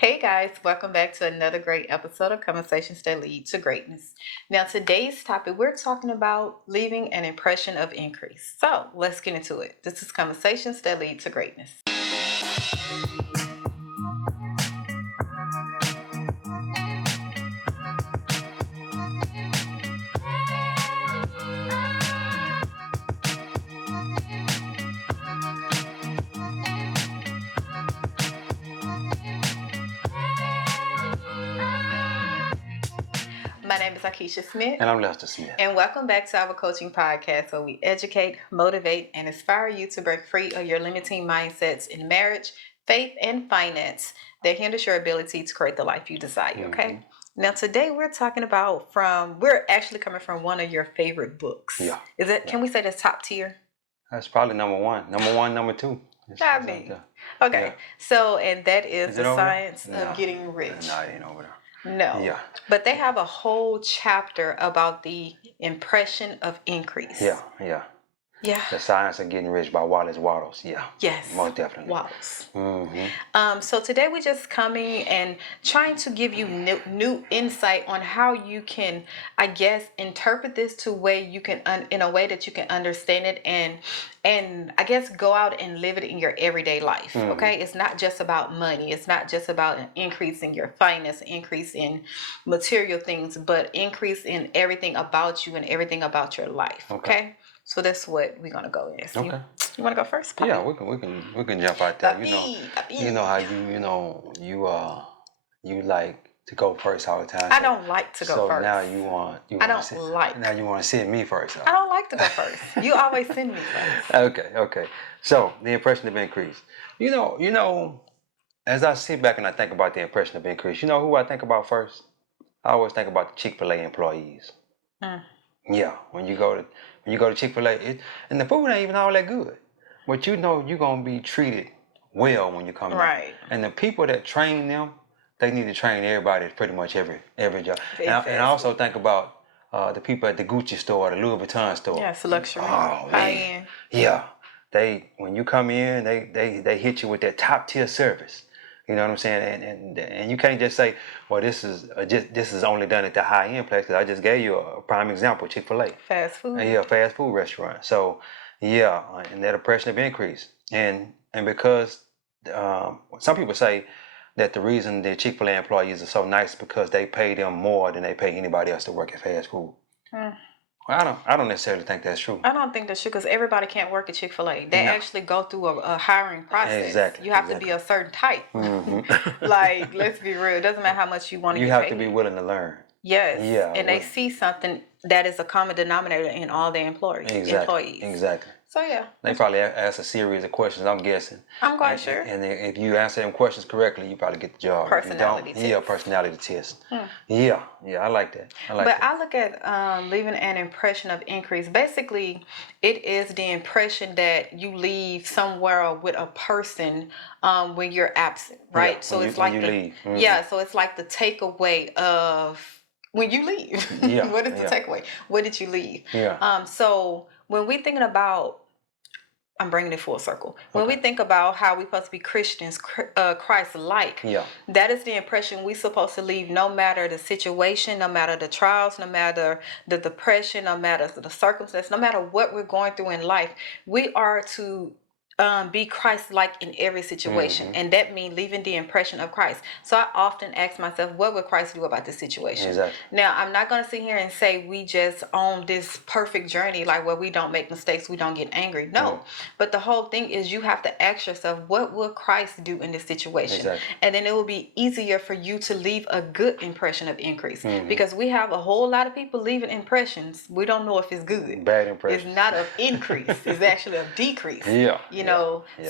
Hey guys, welcome back to another great episode of Conversations That Lead to Greatness. Now, today's topic, we're talking about leaving an impression of increase. So, let's get into it. This is Conversations That Lead to Greatness. My name is Akeisha Smith. And I'm Lester Smith. And welcome back to our coaching podcast where we educate, motivate, and inspire you to break free of your limiting mindsets in marriage, faith, and finance that hinders your ability to create the life you desire, okay? Now today we're talking about we're actually coming from one of your favorite books. Yeah. Can we say that's top tier? That's probably number one. Number two. Okay. Yeah. So, and that is The Science of Getting Rich. No, it ain't over there. No. Yeah. But they have a whole chapter about the impression of increase. Yeah. The Science of Getting Rich by Wallace. Yeah. Yes. Most definitely. Wallace. So today we're just coming and trying to give you new insight on how you can, I guess, interpret this to way you can in a way that you can understand it and I guess go out and live it in your everyday life. Okay, it's not just about money. It's not just about an increase in your finance, increase in material things, but increase in everything about you and everything about your life. Okay. So that's what we're gonna go in. So okay. You want to go first? Poppy? Yeah, we can jump out there. Poppy. You know how you like to go first all the time. I don't like to go first. So now you want Now you want to send me first. I don't like to go first. You always send me first. Okay. So the impression of increase. You know, as I sit back and I think about the impression of increase, you know who I think about first? I always think about the ChickfilA employees. Yeah, when you go to ChickfilA, and the food ain't even all that good, but you know you're gonna be treated well when you come right. And the people that train them, they need to train everybody at pretty much every job. And I also think about the people at the Gucci store, or the Louis Vuitton store. Yeah, it's luxury. High end. Yeah, when you come in, they hit you with that top tier service. You know what I'm saying? And you can't just say, well, this is only done at the high end place. Because I just gave you a prime example, Chick-fil-A. Fast food. Yeah, fast food restaurant. So yeah, and that impression of increase, and because some people say that the reason the Chick-fil-A employees are so nice is because they pay them more than they pay anybody else to work at fast food. I don't necessarily think that's true. I don't think that's true because everybody can't work at Chick-fil-A. They actually go through a hiring process. Exactly. You have to be a certain type. Like, let's be real. It doesn't matter how much you want to get paid. You have to be willing to learn. Yes. Yeah. And they see something that is a common denominator in all their employees. Exactly. So yeah. They probably ask a series of questions, I'm guessing. I'm quite sure. And if you answer them questions correctly, you probably get the job. Personality test. Yeah, personality test. Yeah, I like that. I look at leaving an impression of increase. Basically, it is the impression that you leave somewhere with a person when you're absent, right? Yeah, so when it's you leave. Yeah, so it's like the takeaway of when you leave. Yeah. What is the takeaway? What did you leave? Yeah. So when we're thinking about, I'm bringing it full circle. When we think about how we're supposed to be Christians, Christ-like, that is the impression we're supposed to leave no matter the situation, no matter the trials, no matter the depression, no matter the circumstance, no matter what we're going through in life. We are to be Christ-like in every situation, and that means leaving the impression of Christ. So I often ask myself, what would Christ do about this situation? Exactly. Now, I'm not going to sit here and say we just own this perfect journey, like where we don't make mistakes, we don't get angry. No, but the whole thing is you have to ask yourself, what would Christ do in this situation? Exactly. And then it will be easier for you to leave a good impression of increase, because we have a whole lot of people leaving impressions. We don't know if it's good. Bad impressions. It's not of increase. It's actually a decrease. Yeah.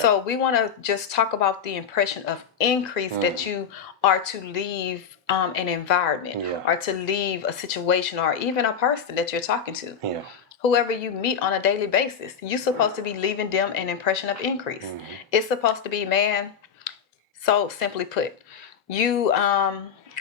So we want to just talk about the impression of increase that you are to leave an environment, or to leave a situation, or even a person that you're talking to. Yeah. Whoever you meet on a daily basis, you're supposed to be leaving them an impression of increase. It's supposed to be, man, so simply put, you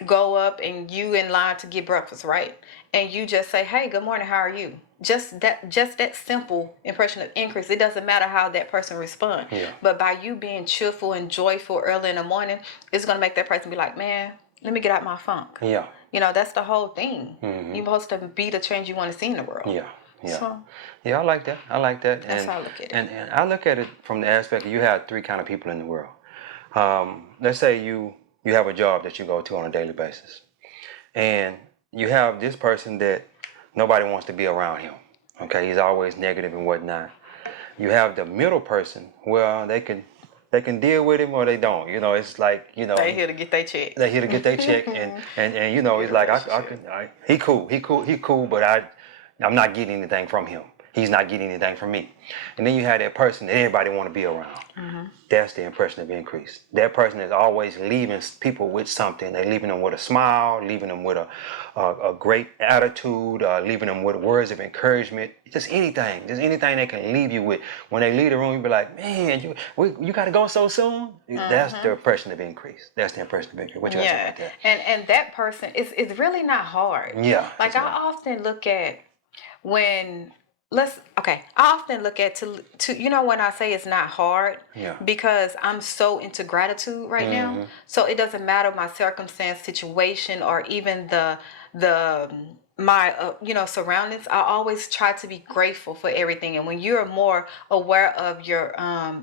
go up and you in line to get breakfast, right? And you just say, "Hey, good morning, how are you?" Just that simple impression of increase. It doesn't matter how that person responds. Yeah. But by you being cheerful and joyful early in the morning, it's gonna make that person be like, "Man, let me get out my funk." Yeah. That's the whole thing. You're supposed to be the change you want to see in the world. Yeah. Yeah. So Yeah, I like that. I like that. that's how I look at it. And I look at it from the aspect of you have three kind of people in the world. Let's say you have a job that you go to on a daily basis, and you have this person that nobody wants to be around him. Okay, he's always negative and whatnot. You have the middle person. Well, they can deal with him or they don't. It's like They here to get their check. they here to get their check, and Good he's like relationship. he cool, but I'm not getting anything from him. He's not getting anything from me. And then you have that person that everybody want to be around. That's the impression of increase. That person is always leaving people with something. They're leaving them with a smile, leaving them with a great attitude, leaving them with words of encouragement. Just anything they can leave you with. When they leave the room, you be like, man, you got to go so soon. That's the impression of increase. That's the impression of increase. What you got to say Yeah, about that? and that person it's really not hard. Yeah, Like it's I not. often look at when I often look at to when I say it's not hard, Yeah. because I'm so into gratitude right now. So it doesn't matter my circumstance, situation, or even the my surroundings. I always try to be grateful for everything. And when you're more aware of your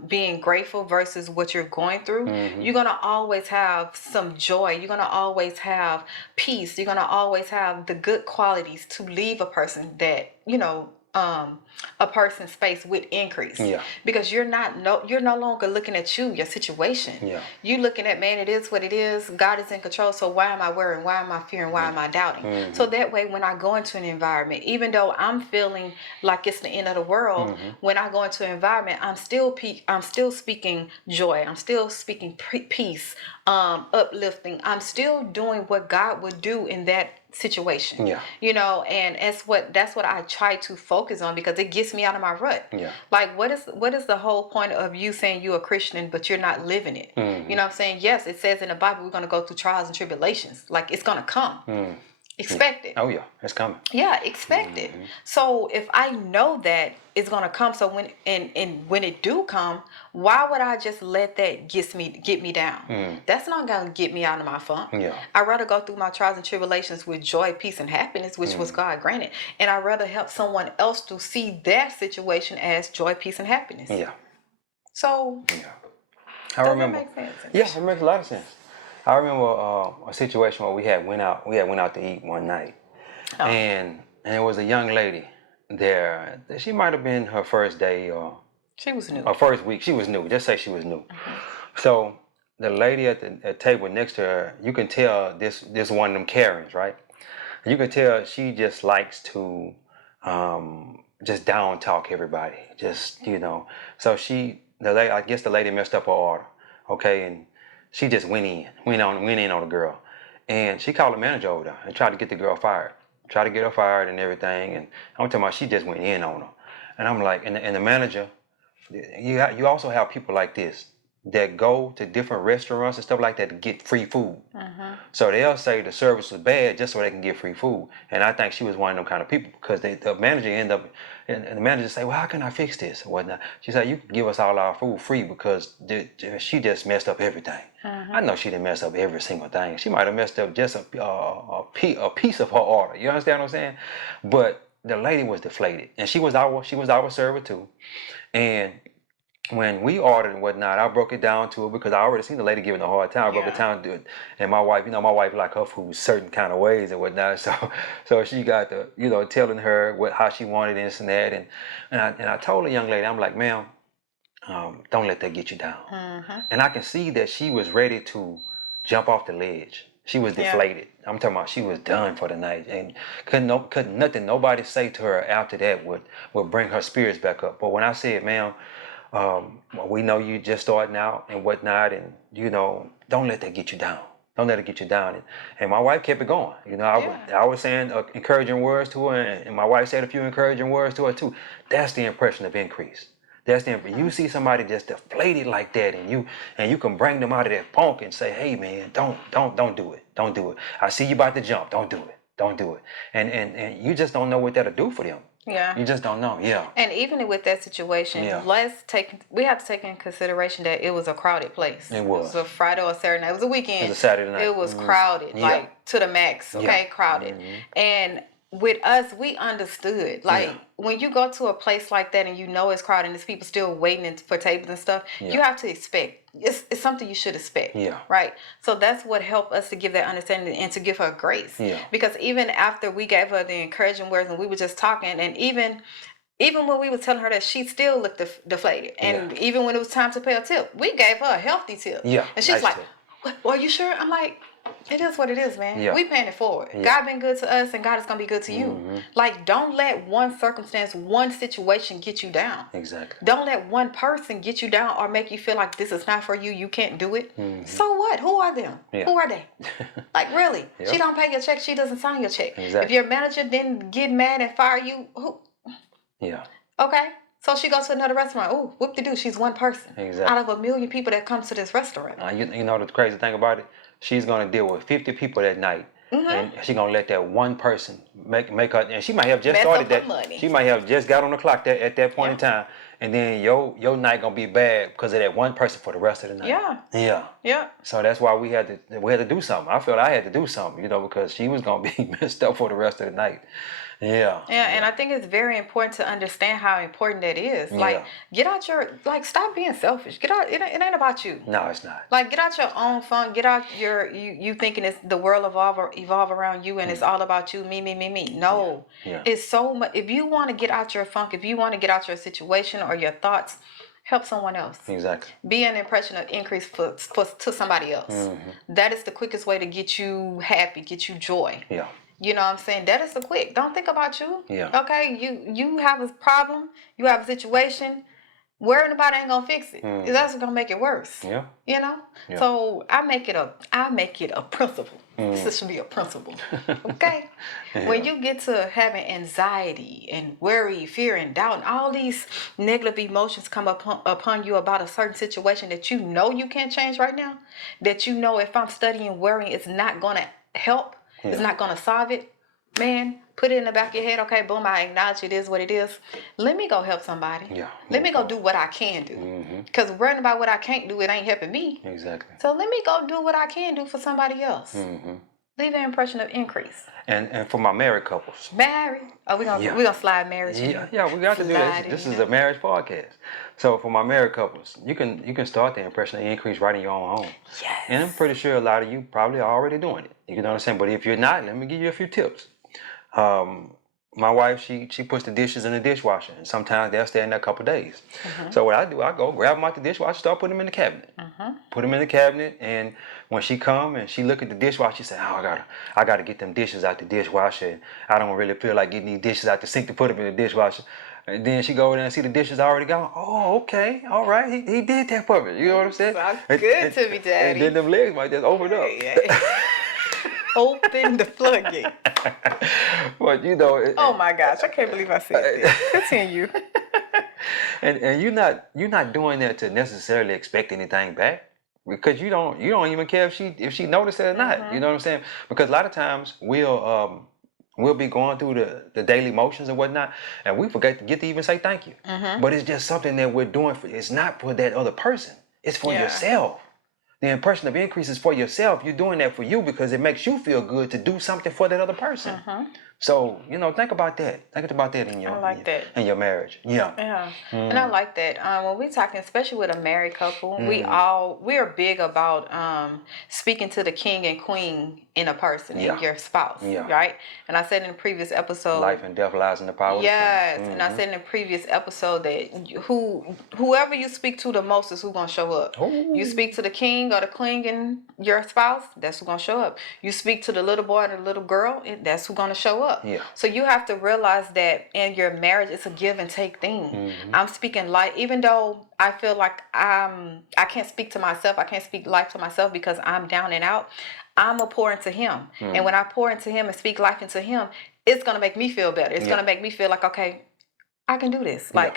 being grateful versus what you're going through, you're gonna always have some joy. You're gonna always have peace. You're gonna always have the good qualities to leave a person that a person's face with increase. Yeah. Because you're no longer looking at your situation. Yeah. You looking at, man, it is what it is. God is in control. So why am I worrying? Why am I fearing? Why am I doubting? So that way, when I go into an environment, even though I'm feeling like it's the end of the world, when I go into an environment, I'm still speaking joy. I'm still speaking peace, uplifting. I'm still doing what God would do in that situation. Yeah. And that's what I try to focus on, because it gets me out of my rut. Yeah. Like, what is the whole point of you saying you're a Christian but you're not living it? You know what I'm saying? Yes, it says in the Bible we're going to go through trials and tribulations. Like, it's going to come. Expect it. Oh yeah, it's coming. Yeah, expect it. So if I know that it's gonna come, so when it do come, why would I just let that get me down? That's not gonna get me out of my funk. Yeah. I'd rather go through my trials and tribulations with joy, peace, and happiness, which was God granted, and I'd rather help someone else to see their situation as joy, peace, and happiness. Yeah. So Yeah. I does remember. that make sense? Yeah, it makes a lot of sense. I remember a situation where we had went out to eat one night, and it was a young lady there. She might have been her first day or She was new. her first week. She was new. Just say she was new. So the lady at the table next to her, you can tell this one of them Karens, right? You can tell she just likes to just down talk everybody. So I guess the lady messed up her order, okay, and she just went in on the girl, and she called the manager over there and tried to get the girl fired, tried to get her fired and everything, and I'm talking about she just went in on her, and I'm like, and the manager, you also have people like this that go to different restaurants and stuff like that to get free food. So they'll say the service was bad just so they can get free food. And I think she was one of them kind of people, because the manager end up, and the manager say, well, how can I fix this or whatnot? She said, you can give us all our food free because she just messed up everything. I know she didn't mess up every single thing. She might have messed up just a piece of her order. You understand what I'm saying? But the lady was deflated, and she was our server too. And when we ordered and whatnot, I broke it down to her because I already seen the lady giving a hard time. I broke it down to it, and my wife like her food certain kind of ways and whatnot. So she got the, telling her how she wanted this and that, and I told the young lady, I'm like, ma'am, don't let that get you down. And I can see that she was ready to jump off the ledge. She was deflated. I'm talking about she was done for the night, and couldn't nothing nobody say to her after that would bring her spirits back up. But when I said, ma'am, we know you just starting out and whatnot, and don't let that get you down. Don't let it get you down. And my wife kept it going. I was saying encouraging words to her, and my wife said a few encouraging words to her too. That's the impression of increase. That's the you see somebody just deflated like that, and you can bring them out of that funk and say, hey man, don't do it. Don't do it. I see you about to jump. Don't do it. Don't do it. And you just don't know what that'll do for them. Yeah. You just don't know. Yeah. And even with that situation, we have to take in consideration that it was a crowded place. It was a Friday or Saturday night. It was a weekend. It was a Saturday night. It was crowded, like to the max. Okay, crowded. And with us, we understood. Like when you go to a place like that and you know it's crowded and there's people still waiting for tables and stuff, you have to expect. It's something you should expect. Yeah. Right. So that's what helped us to give that understanding and to give her grace. Yeah. Because even after we gave her the encouraging words and we were just talking, and even when we were telling her that, she still looked deflated. And even when it was time to pay a tip, we gave her a healthy tip. Yeah. And she's like, well, are you sure? I'm like, it is what it is, man. Yeah. We paying it forward. Yeah. God been good to us, and God is going to be good to you. Like, don't let one circumstance, one situation get you down. Exactly. Don't let one person get you down or make you feel like this is not for you. You can't do it. So what? Who are them? Yeah. Who are they? Like, really? She don't pay your check. She doesn't sign your check. Exactly. If your manager didn't get mad and fire you, who? Yeah. Okay. So she goes to another restaurant. Oh, whoop-de-doo. She's one person. Exactly. Out of 1 million people that come to this restaurant. You know the crazy thing about it? She's going to deal with 50 people that night. And she's going to let that one person make her, and she might have just started that. Money. She might have just got on the clock at that point in time. And then your night going to be bad because of that one person for the rest of the night. Yeah. Yeah. Yeah. So that's why we had to do something. I felt I had to do something, because she was going to be messed up for the rest of the night. Yeah. Yeah, and I think it's very important to understand how important that is. Like, get out stop being selfish. Get out. It ain't about you. No, it's not. Like, get out your own fun. Get out you thinking it's the world evolve around you and it's all about you, me. No. Yeah. It's so much. If you want to get out your funk, if you want to get out your situation or your thoughts, help someone else. Exactly. Be an impression of increase to somebody else. That is the quickest way to get you happy, get you joy. Yeah. You know what I'm saying? That is the quick. Don't think about you. Yeah. Okay? You have a problem. You have a situation. Worrying about it ain't gonna fix it. That's gonna make it worse. Yeah. You know? Yeah. So I make it a principle. This should be a principle. Okay? When you get to having anxiety and worry, fear, and doubt, and all these negative emotions come upon you about a certain situation that you know you can't change right now, that you know if I'm studying worrying, it's not gonna help. It's not going to solve it. Man, put it in the back of your head. Okay, boom, I acknowledge it is what it is. Let me go help somebody. Yeah. Let me go do what I can do. Because worrying about what I can't do, it ain't helping me. Exactly. So let me go do what I can do for somebody else. Leave an impression of increase. And for my married couples. Married? Oh, we're gonna slide marriage in. Yeah, we got to do this. This is a marriage podcast. So for my married couples, you can start the impression of increase right in your own home. Yes. And I'm pretty sure a lot of you probably are already doing it. You know what I'm saying? But if you're not, let me give you a few tips. My wife, she puts the dishes in the dishwasher, and sometimes they'll stay in there a couple days. So what I do, I go grab them out the dishwasher, start putting them in the cabinet. Put them in the cabinet, and when she come and she look at the dishwasher, she say, "Oh, I gotta get them dishes out the dishwasher. And I don't really feel like getting these dishes out the sink to put them in the dishwasher." And then she go over there and see the dishes already gone. Oh, okay, all right, he did that for me. You know what I'm saying? Sounds good to me, Daddy. And then them legs might just open up. Open the floodgate. But oh my gosh, I can't believe I said that. Continue. And you're not doing that to necessarily expect anything back, because you don't even care if she noticed it or not. You know what I'm saying? Because a lot of times we'll be going through the daily motions and whatnot, and we forget to even say thank you. But it's just something that we're doing it's not for that other person. It's for yourself. The impression of increase is for yourself. You're doing that for you because it makes you feel good to do something for that other person. So, think about that. Think about that in in your marriage. Yeah. Yeah. And I like that. When we're talking, especially with a married couple, we're big about speaking to the king and queen in a person, in your spouse. Yeah. Right? And I said in the previous episode, life and death lies in the power of the tongue. Yes. And I said in the previous episode that whoever you speak to the most is who's gonna show up. Ooh. You speak to the king or the queen in your spouse, that's who's gonna show up. You speak to the little boy or the little girl, that's who's gonna show up. Yeah. So you have to realize that in your marriage, it's a give and take thing. I'm speaking life, even though I feel like I can't speak to myself. I can't speak life to myself because I'm down and out. I'm gonna pour into him, and when I pour into him and speak life into him, it's gonna make me feel better. It's gonna make me feel like, okay, I can do this. Like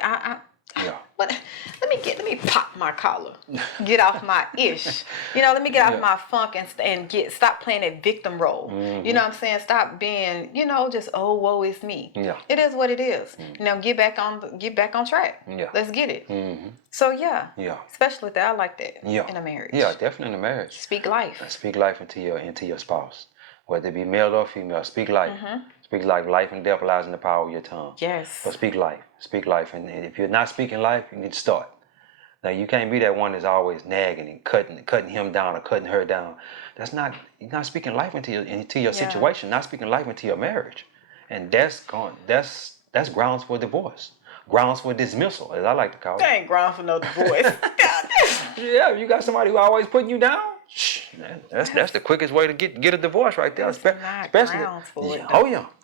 what? Let me pop my collar, get off my ish. Let me get off my funk and stop playing that victim role. You know what I'm saying? Stop being, just woe is me. Yeah. It is what it is. Get back on track. Yeah. Let's get it. So yeah. Especially with that, I like that. Yeah. In a marriage. Yeah, definitely in a marriage. Speak life. Speak life into your spouse, whether it be male or female. Speak life. Speak life. Life and death lies in the power of your tongue. Yes. So speak life. Speak life. And if you're not speaking life, you need to start. Now you can't be that one that's always nagging and cutting him down or cutting her down. You're not speaking life into your situation, not speaking life into your marriage. And that's grounds for divorce. Grounds for dismissal, as I like to call it. That ain't grounds for no divorce. Yeah, you got somebody who always putting you down. That's the quickest way to get a divorce right there. Especially.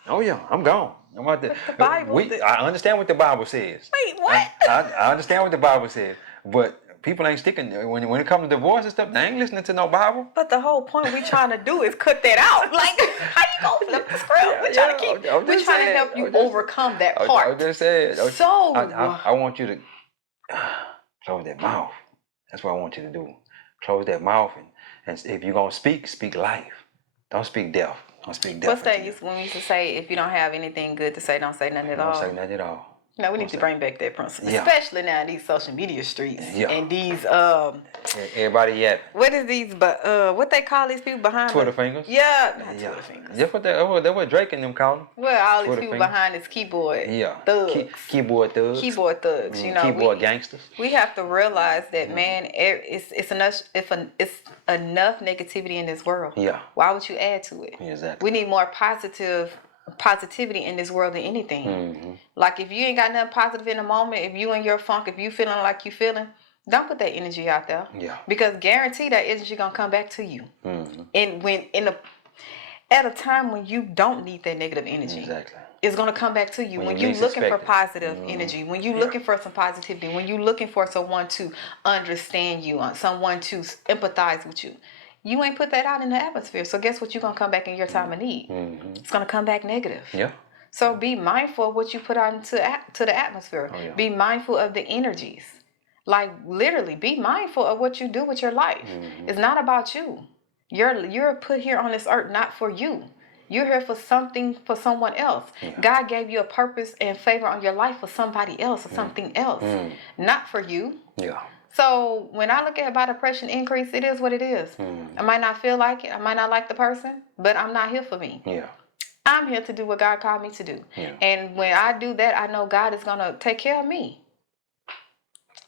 Oh yeah, I'm gone. I'm out there. The Bible. I understand what the Bible says. Wait, what? I understand what the Bible says, but people ain't sticking when it comes to divorce and stuff. They ain't listening to no Bible. But the whole point we trying to do is cut that out. Like, how you gonna flip the script? We're trying to help you overcome that part. I just said. So I want you to close that mouth. That's what I want you to do. Close that mouth and if you're gonna speak life. Don't speak death. Don't speak death. What's that when we used to say, if you don't have anything good to say, don't say nothing at all? Don't say nothing at all. No, we need to bring back that principle, especially now in these social media streets and these everybody yapping. What is these? But what they call these people behind Twitter fingers? Yeah, not Twitter fingers. That's what Drake and them call them. Well, all these people behind this keyboard thugs. Keyboard thugs. Keyboard thugs. Keyboard gangsters. We have to realize that man, it's enough negativity in this world. Yeah. Why would you add to it? Exactly. We need more positivity in this world than anything. Like if you ain't got nothing positive in the moment, if you in your funk, if you feeling like you feeling, don't put that energy out there. Yeah. Because guarantee that energy gonna come back to you. And at a time when you don't need that negative energy. Exactly. It's gonna come back to you. When you looking for positive energy, when you looking for some positivity, when you looking for someone to understand you, someone to empathize with you. You ain't put that out in the atmosphere. So guess what? You're going to come back in your time of need. It's going to come back negative. Yeah. So be mindful of what you put out into the atmosphere. Oh, yeah. Be mindful of the energies. Like literally be mindful of what you do with your life. It's not about you. You're put here on this earth not for you. You're here for someone else. Yeah. God gave you a purpose and favor on your life for somebody else or something else. Not for you. Yeah. So when I look at about depression increase, it is what it is. I might not feel like it. I might not like the person, but I'm not here for me. Yeah. I'm here to do what God called me to do. Yeah. And when I do that, I know God is going to take care of me.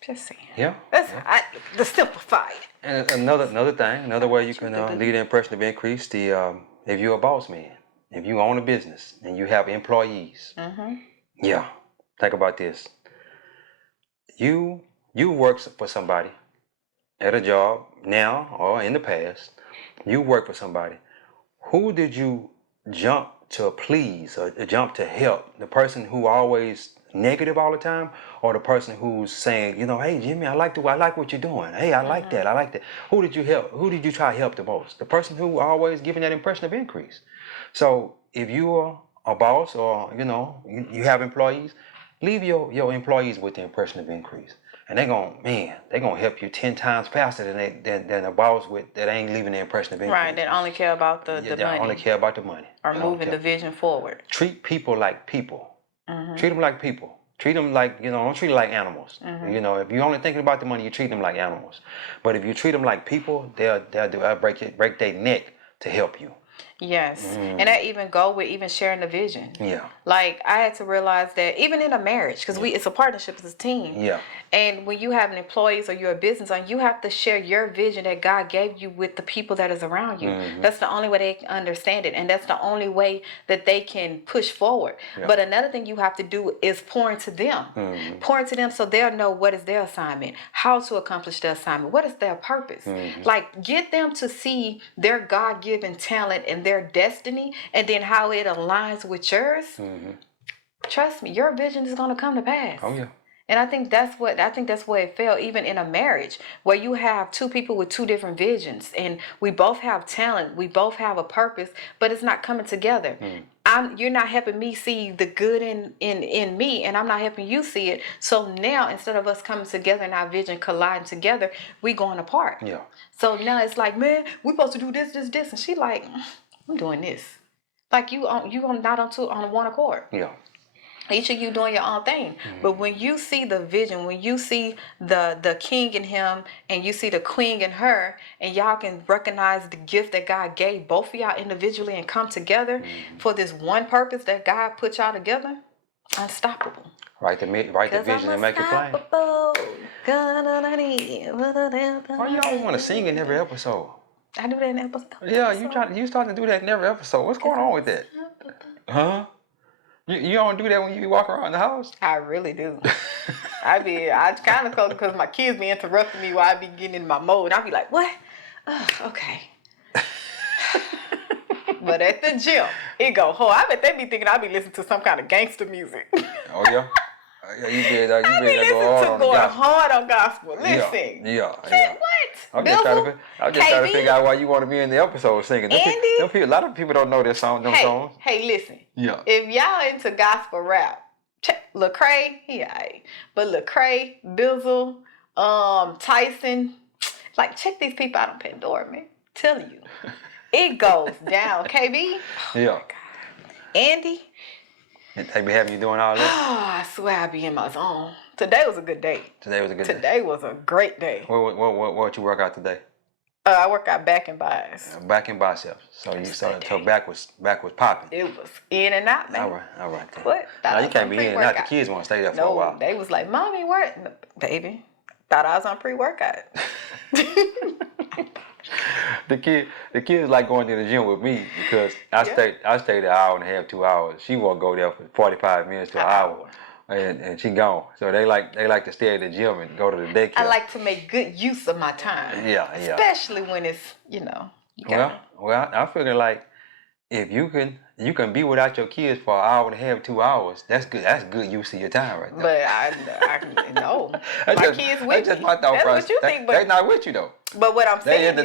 Just saying. Yeah. That's the simplified. And another way you can lead the impression of increase, if you're a boss man, if you own a business and you have employees. Yeah. Think about this. You work for somebody at a job now or in the past. You work for somebody. Who did you jump to please or jump to help? The person who always negative all the time, or the person who's saying, hey Jimmy, I like what you're doing. Hey, I like that. I like that. Who did you help? Who did you try to help the most? The person who always giving that impression of increase. So if you are a boss or you have employees, leave your employees with the impression of increase. And they're gonna help you 10 times faster than a boss that ain't leaving the impression of increase. Right, that only care about the money. They only care about the money. Or moving the vision forward. Treat people like people. Treat them like people. Treat them like, don't treat them like animals. If you're only thinking about the money, you treat them like animals. But if you treat them like people, they'll break their neck to help you. Yes. And that even go with even sharing the vision. Yeah. Like I had to realize that even in a marriage, because it's a partnership, it's a team. Yeah. And when you have an employees or you're a business owner, you have to share your vision that God gave you with the people that is around you. That's the only way they can understand it. And that's the only way that they can push forward. Yeah. But another thing you have to do is pour into them. Pour into them so they'll know what is their assignment, how to accomplish their assignment, what is their purpose. Like get them to see their God-given talent and their destiny and then how it aligns with yours. Trust me, your vision is going to come to pass. Oh, yeah. And I think that's what it felt even in a marriage where you have two people with two different visions and we both have talent, we both have a purpose, but it's not coming together. You're not helping me see the good in me, and I'm not helping you see it. So now instead of us coming together and our vision colliding together, we going apart. Yeah. So now it's like, man, we supposed to do this, and she like, I'm doing this. Like you on not on one accord. Yeah. Each of you doing your own thing. But when you see the vision, when you see the king in him and you see the queen in her, and y'all can recognize the gift that God gave both of y'all individually and come together for this one purpose that God put y'all together, unstoppable. Write the vision and make it plain. Why you always want to sing in every episode? I do that in episode. Yeah, you starting to do that in every episode. What's going on with that? Huh? You don't do that when you be walking around the house? I really do. I kind of because my kids be interrupting me while I be getting in my mode. I be like, what? Okay. But at the gym, it go, I bet they be thinking I be listening to some kind of gangster music. Oh, yeah? Yeah, you did going hard on gospel. Listen. Yeah. What? I'm just trying to figure out why you want to be in the episode singing. A lot of people don't know this song, songs. Hey, listen. Yeah. If y'all into gospel rap, check Lecrae, he alright. But Lecrae, Bizzle, Tyson, like check these people out on Pandora, man. Tell you. It goes down. KB? Yeah. Andy? They be having you doing all that? I swear I be in my zone. Today was a good day. Today was a good day. Today was a great day. What you work out today? I work out back and biceps. Back and biceps. So back was popping. It was in and out, man. All right. Then. What? Now you can't be in and out. The kids want to stay there for a while. No, they was like, "Mommy, where?" No, baby, thought I was on pre-workout. The kids like going to the gym with me because I stayed an hour and a half, 2 hours. She won't go there for 45 minutes to an hour. And she gone. So they like to stay at the gym and go to the daycare. I like to make good use of my time. Yeah. Especially when it's, Well, I figure like if you can be without your kids for an hour and a half, 2 hours, that's good. That's good use of your time right there. But I know. My kids with me. That's just my thought process. What you think, but they're not with you though. But what I'm saying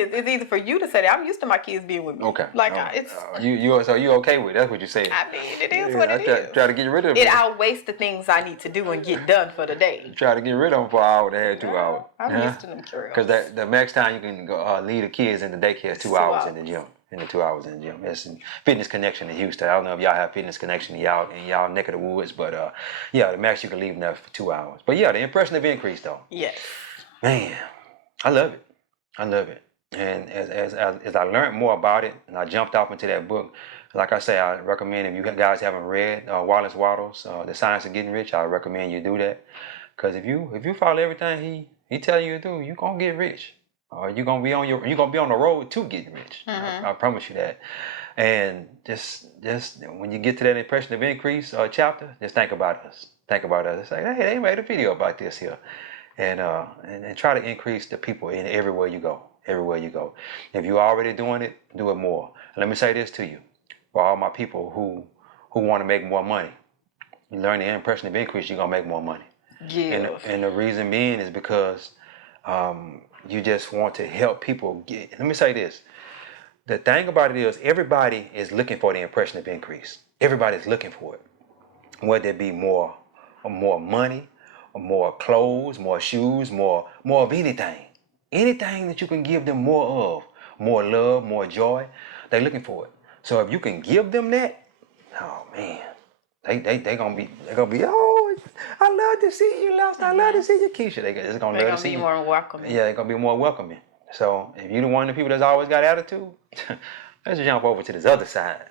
is, it's easy for you to say that. I'm used to my kids being with me. Okay. It's you okay with it? That's what you said. I mean, it is what it is. Try to get rid of it. It outweighs the things I need to do and get done for the day. Try to get rid of them for an hour and a half, 2 hours. I'm used to them churros. Because the max time you can go, leave the kids in the daycare is 2 hours in the gym. In the 2 hours in the gym. It's Fitness Connection in Houston. I don't know if y'all have Fitness Connection in y'all neck of the woods, but the max you can leave them there for 2 hours. But yeah, the impression have increased though. Yes. Man, I love it. And as I learned more about it, and I jumped off into that book, like I say, I recommend if you guys haven't read Wallace Wattles, The Science of Getting Rich, I recommend you do that. Because if you follow everything he tell you to do, you're gonna get rich. You're gonna be on the road to getting rich. I promise you that. And just when you get to that impression of increase chapter, just think about us. Say, hey, they made a video about this here, and try to increase the people in everywhere you go. If you're already doing it, do it more. And let me say this to you, for all my people who want to make more money, you learn the impression of increase, you're gonna make more money. Yeah. And the reason being is because you just want to help people get. Let me say this. The thing about it is everybody is looking for the impression of increase. Everybody's looking for it. Whether it be more money, or more clothes, more shoes, more of anything. Anything that you can give them more of, more love, more joy, they're looking for it. So if you can give them that, oh man, they gonna be, oh, I love to see you, Lester. I love to see you, Keisha. They're gonna love to see you. They're gonna be more welcoming. Yeah, they're gonna be more welcoming. So if you're one of the people that's always got attitude, let's jump over to this other side.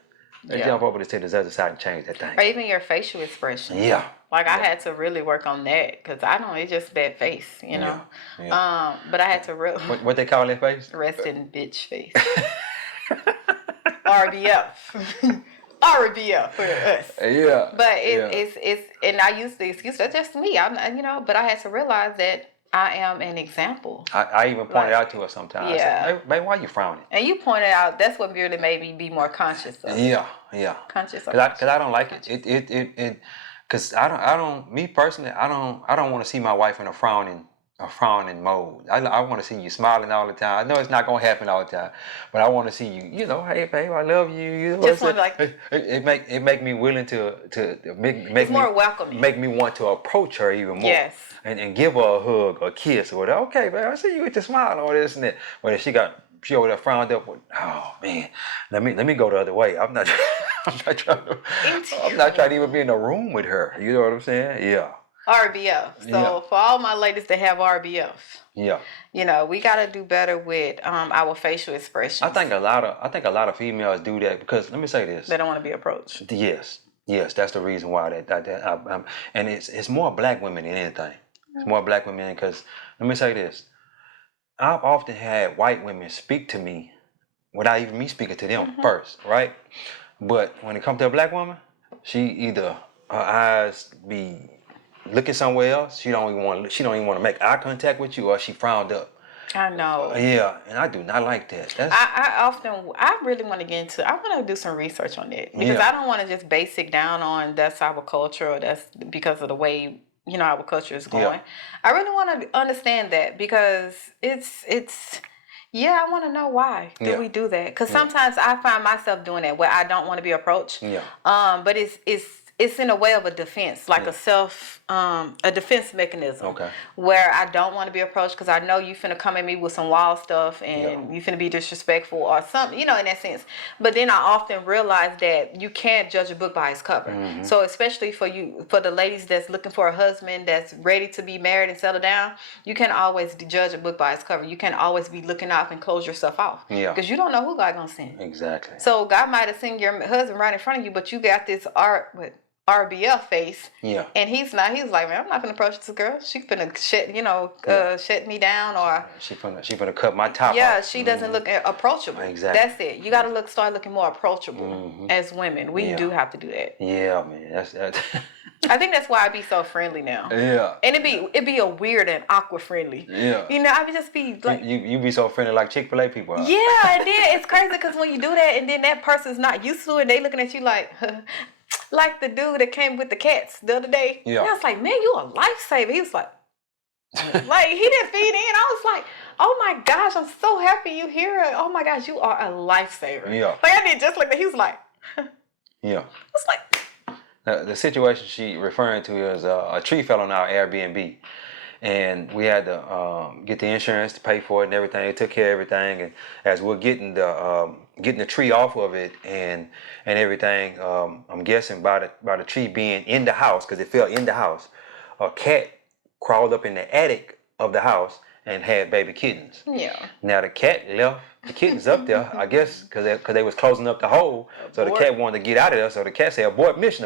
Jump over to this other side and change that thing. Or even your facial expression. Yeah. Like I had to really work on that because it's just bad face, know. Yeah. But I had to really. What they call that face? Resting bitch face. RBF. RBF for us. Yeah. But it's and I used the excuse that's just me. But I had to realize that I am an example. I even pointed out to her sometimes. Yeah. I said, hey, babe, why you frowning? And you pointed out that's what really made me be more conscious of. Yeah. Conscious of. Because I don't like it. Cause me personally, I don't want to see my wife in a frowning mode. I want to see you smiling all the time. I know it's not gonna happen all the time, but I want to see you. You know, hey babe, I love you. You know what I'm Just saying? want like It make me willing to it's more welcoming. make me want to approach her even more. Yes. And give her a hug or a kiss or whatever. Okay, babe, I see you with the smile or this and that. But if she over there frowned up with, oh man, let me go the other way. I'm not trying to even be in a room with her. You know what I'm saying? Yeah. RBF. So Yeah. for all my ladies that have RBF, Yeah. you know, we gotta do better with our facial expressions. I think a lot of females do that because let me say this. They don't want to be approached. Yes, that's the reason why and it's more black women than anything. It's more black women because let me say this. I've often had white women speak to me without even me speaking to them first, right? But when it comes to a black woman, she either her eyes be looking somewhere else. She don't even want to make eye contact with you, or she frowned up. I know. Yeah, and I do not like that. I really want to get into. I want to do some research on it because I don't want to just base it down on that's our culture or that's because of the way our culture is going. I really want to understand that because it's. Yeah, I want to know why do we do that? Because sometimes I find myself doing that where I don't want to be approached. Yeah. But it's in a way of a defense, like a defense mechanism. Okay. Where I don't want to be approached because I know you finna come at me with some wild stuff and you finna be disrespectful or something, in that sense. But then I often realize that you can't judge a book by its cover. So especially for the ladies that's looking for a husband that's ready to be married and settle down, you can't always judge a book by its cover. You can't always be looking off and close yourself off. Yeah. Because you don't know who God gonna send. Exactly. So God might have sent your husband right in front of you, but you got this RBF face. Yeah. And he's like, man, I'm not gonna approach this girl. She finna shut me down or she finna cut my top off. She doesn't look approachable. Exactly. That's it. You gotta start looking more approachable as women. We do have to do that. Yeah, man. That's I think that's why I be so friendly now. Yeah. And it'd be a weird and awkward friendly. Yeah. I would just be like you be so friendly like ChickfilA people are. Yeah, and then it's crazy because when you do that and then that person's not used to it, they looking at you like like the dude that came with the cats the other day. Yeah. And I was like, man, you a lifesaver. He was like he didn't feed in. I was like, oh my gosh, I'm so happy you here. Oh my gosh, you are a lifesaver. Yeah. Like I did just like that. He was like Yeah. It's like the situation she referring to is a tree fell on our Airbnb, and we had to get the insurance to pay for it and everything. They took care of everything, and as we're getting the tree off of it and everything, I'm guessing by the tree being in the house because it fell in the house, a cat crawled up in the attic of the house and had baby kittens. Yeah. Now the cat left the kittens up there, I guess, because they was closing up the hole. So the cat wanted to get out of there. So the cat said, abort mission.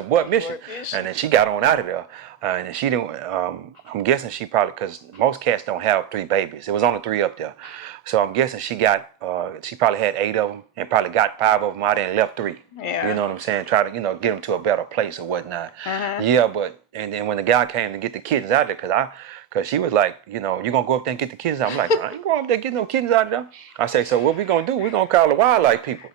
And then she got on out of there. And she didn't, I'm guessing she probably, because most cats don't have 3 babies. It was only 3 up there. So I'm guessing she probably had 8 of them and probably got 5 of them out and left 3. Yeah. You know what I'm saying? Try to, get them to a better place or whatnot. Yeah, but, and then when the guy came to get the kittens out of there, because she was like, you gonna go up there and get the kittens out. I'm like, I ain't going up there getting no kittens out of there. I say, so what we gonna do? We gonna call the Wildlight People.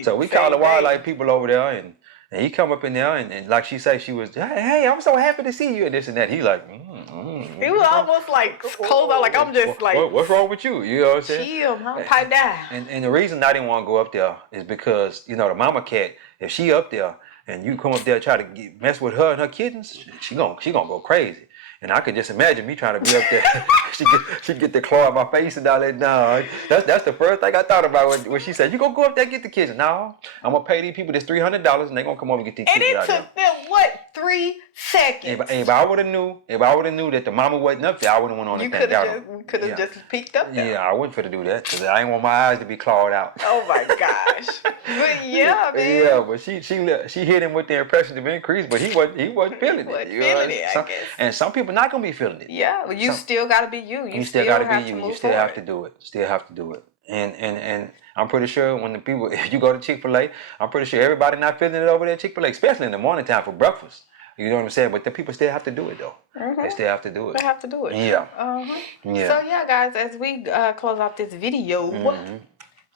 So we call the Wildlight People over there, and he come up in there, and like she say, she was, hey, I'm so happy to see you, and this and that. He like, he was almost like cold out, like I'm just like, what's wrong with you? You know what I'm saying? Chill, man, pipe down. And the reason I didn't want to go up there is because the mama cat, if she up there and you come up there and try to mess with her and her kittens, she gonna go crazy. And I could just imagine me trying to be up there. she get the claw in my face and all that. No, that's the first thing I thought about when she said, "You gonna go up there and get the kids?" No, I'm gonna pay these people this $300 and they gonna come over and get these kids. And it took them 3 seconds. If I would have knew that the mama wasn't up there, I wouldn't went on the thing. You could have just peeked up there. Yeah, I wouldn't fit to do that because I ain't want my eyes to be clawed out. Oh my gosh! But yeah, man. Yeah, but she hit him with the impression of increase, but he wasn't feeling it. I guess. And some people not gonna be feeling it. Yeah, well, you still gotta be you. You still gotta be you. You still have to do it. Still have to do it. And I'm pretty sure when the people, if you go to Chick-fil-A, I'm pretty sure everybody not feeling it over there at Chick-fil-A, especially in the morning time for breakfast. You know what I'm saying? But the people still have to do it though. They still have to do it. They have to do it. Yeah. Yeah. So yeah, guys, as we close out this video,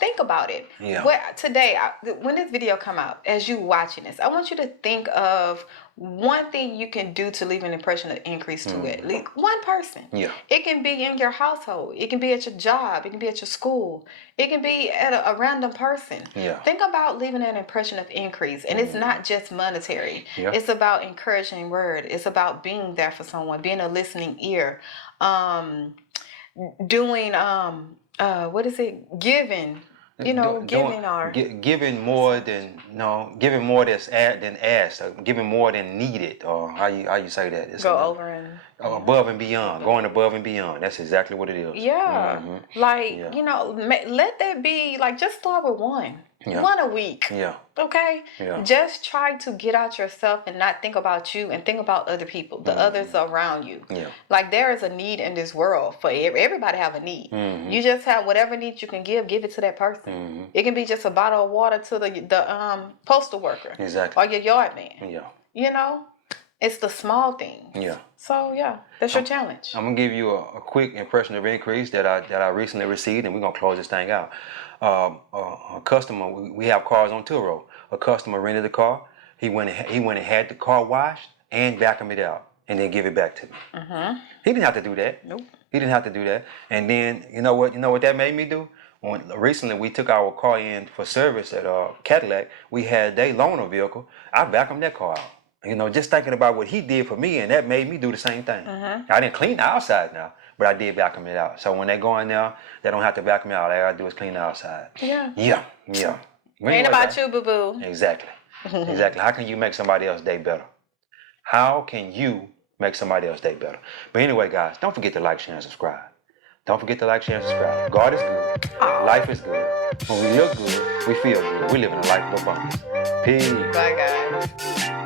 think about it. Yeah. Today, when this video come out, as you watching this, I want you to think of one thing you can do to leave an impression of increase to it. Leave one person. Yeah. It can be in your household. It can be at your job. It can be at your school. It can be at a random person. Yeah. Think about leaving an impression of increase. And it's not just monetary. Yeah. It's about encouraging word. It's about being there for someone, being a listening ear. Doing what is it? Giving. Giving or giving more than giving more than asked, or giving more than needed, or how you say that? It's go over and above and beyond, going above and beyond. That's exactly what it is. yeah. Like let that be like just start with one. Yeah. One a week. Yeah. Okay? Yeah. Just try to get out yourself and not think about you and think about other people, the others around you. Yeah. Like there is a need in this world for everybody have a need. You just have whatever need you can give it to that person. It can be just a bottle of water to the postal worker. Exactly. Or your yard man. Yeah. It's the small things. Yeah. So yeah, that's your challenge. I'm gonna give you a quick impression of increase that I recently received, and we're gonna close this thing out. A customer, we have cars on Turo. A customer rented a car. He went and had the car washed and vacuumed it out, and then give it back to me. He didn't have to do that. Nope. He didn't have to do that. And then you know what that made me do? Recently we took our car in for service at Cadillac. We had their loaner vehicle. I vacuumed that car out. Just thinking about what he did for me, and that made me do the same thing. I didn't clean the outside now, but I did vacuum it out. So when they go in there, they don't have to vacuum it out. All I gotta do is clean the outside. Yeah. Yeah. Ain't about you, boo-boo. Exactly. Exactly. How can you make somebody else's day better? How can you make somebody else's day better? But anyway, guys, don't forget to like, share, and subscribe. Don't forget to like, share, and subscribe. God is good. Life is good. When we look good, we feel good. We live in a life of abundance. Peace. Bye, guys.